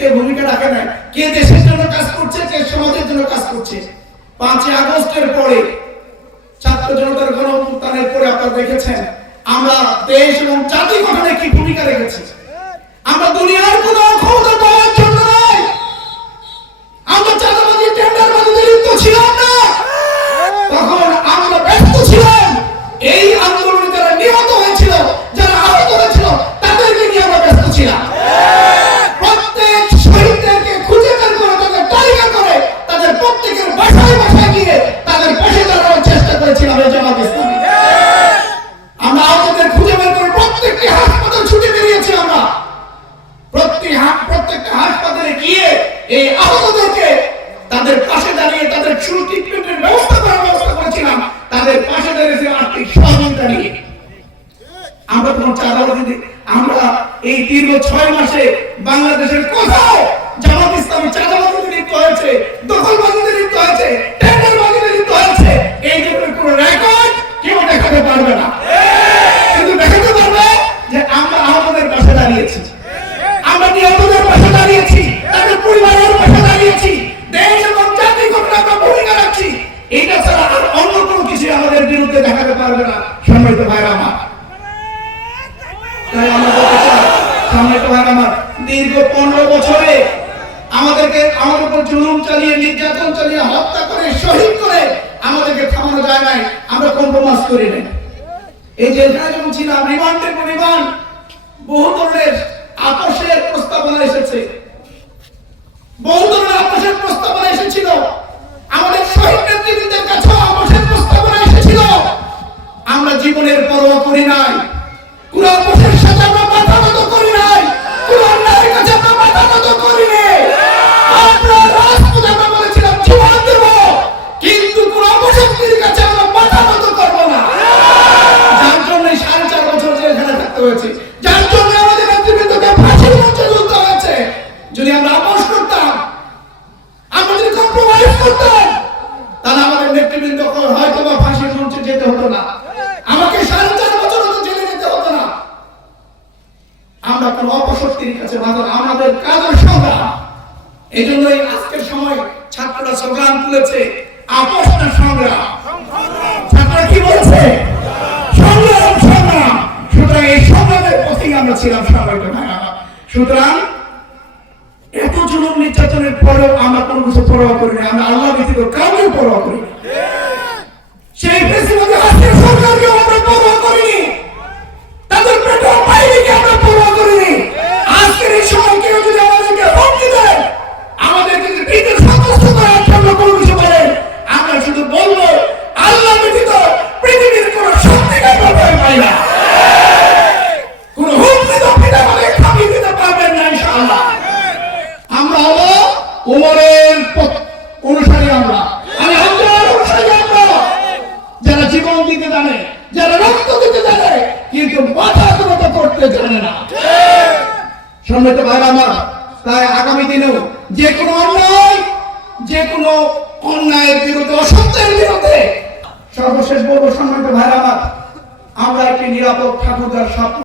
কে ভূমিকা কে দেশের জন্য কাজ করছে, কে সমাজের জন্য কাজ করছে? পরে ছাত্র জনতার দেখেছেন, আমরা দেশ এবং জাতি গঠনে কি ভূমিকা রেখেছি? তাদের পাশে দাঁড়িয়ে তাদের শুরু ট্রিটমেন্টের ব্যবস্থা করার ব্যবস্থা করেছিলাম। তাদের পাশে দাঁড়িয়েছে আর্থিক সহযোগিতা নিয়ে। আমরা তোমার চাঁদা দিতে আমরা এই দীর্ঘ ছয় মাসে বাংলাদেশের কোথাও জামাত ইসলাম চাঁদাবাজিতে পারবে না সম্মানিত ভাইরা আমার। তাই আমরা বলতে চাই সম্মানিত ভাইরা আমার, দীর্ঘ পনেরো বছরে আমাদেরকে আমাদের উপর জুলুম চালিয়ে, নির্যাতন চালিয়ে, হত্যা করে, শহীদ করে আমাদেরকে থামানো যায় নাই, আমরা কম্প্রোমাইজ করি নাই। এই যখন ছিলাম রিমান্ডের পর রিমান্ড বহু ধরনের হয়েছে যার জন্য আমাদের নেতৃবৃন্দকে ফাঁসির মঞ্চে ঝুলতে হয়েছে। যদি আমরা আপোষ করতাম আমরা যদি কম্প্রোমাইজ করতাম, তাহলে আমাদের নেতৃবৃন্দ হয়তো বা ফাঁসির মঞ্চে যেতে হতো না। আমাকে সাড়ে চার বছর হতো জেলে যেতে হতো না। আমরা কোন অপশক্তির কাছে মাথা আমাদের কাজের সংগ্রাম। এই জন্যই আজকের সময় ছাত্ররা সংগ্রাম তুলেছে, আপোষ না সংগ্রাম। ছাত্ররা কি বলছে? সুতরাং এত জুলুম নির্যাতনের পরেও আমরা কোনো কিছু পরোয়া করি না আমরা আল্লাহ ব্যতীত কাউকে পরোয়া করি না। সেই জানে, যারা রক্ত দিতে জানে, কিন্তু মাথা তোমাকে করতে জানে না। সম্মানিত ভাইরা আমার, তাই আগামী দিনেও যে কোনো অন্যায়, যে কোনো অন্যায়ের বিরুদ্ধে, অসত্যের বিরুদ্ধে, সর্বশেষ বলব, সম্মানিত ভাইরা আমার, আমরা একটি নিরাপদ ঠাকুরদার স্বপ্ন